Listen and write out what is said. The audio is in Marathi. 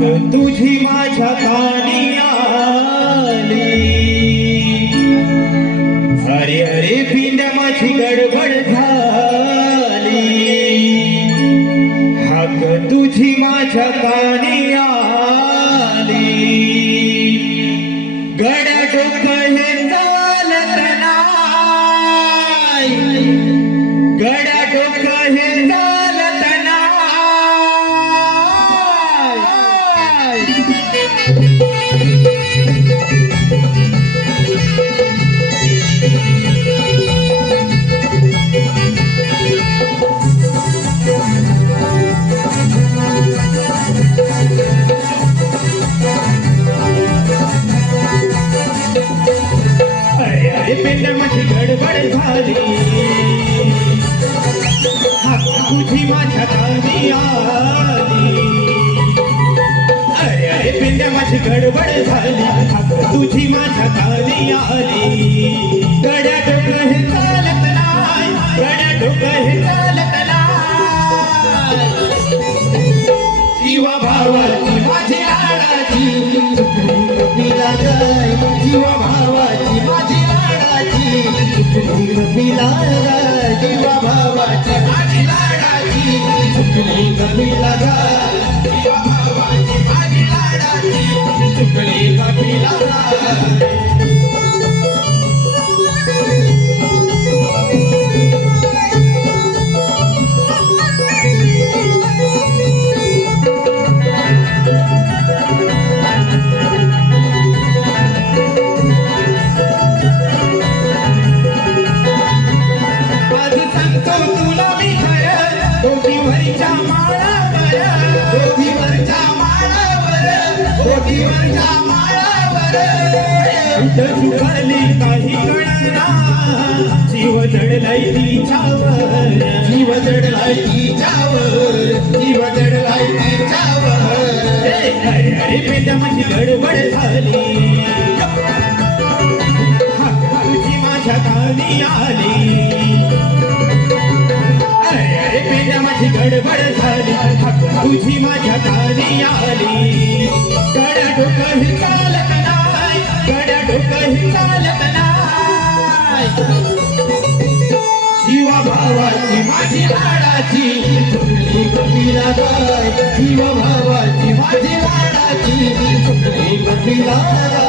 तुझी माझ्या कानी आली. अरे अरे पिंड्या माझी गडबड झाली. हाक तुझी माझ्या कानी आली. गड्या डोकं हे चालत नाही. गड्या डोकं हे चालत नाही. पिंड माझी गडबड झाली. तुझी माझ्या कानी आली. अरे अरे पिंड माझी गडबड झाली. तुझी माझ्या कानी आली. गड्या डोकं हे चालत नाही. गड्या डोकं हे चालत नाही. जीवा भावाची माझी लाडाची तुला गाय. जीवा भावाची माझी गमीला जीवा भावाची माझी लाडाची चुकली गमीला जीवा भावाची माझी लाडाची चुकली गमीला. ओठीवरच्या माळावर चुकली काही कळना. जीव जडलाय तिच्यावर. जीव जडलाय तिच्यावर. जीव जडलाय तिच्यावर. अरे पेट माझी गडबड झाली. तुझी माझ्या कानी आली. अरे पेट माझी गडबड झाली. तुझी माझ्या कानी आली. गड्या डोकं हे चालत नाही. गड्या डोकं हे चालत नाही. जीवा भावाची माझी लाडाची चुकली गमीला गाय. जीवा भावाची माझी लाडाची चुकली गमीला गाय.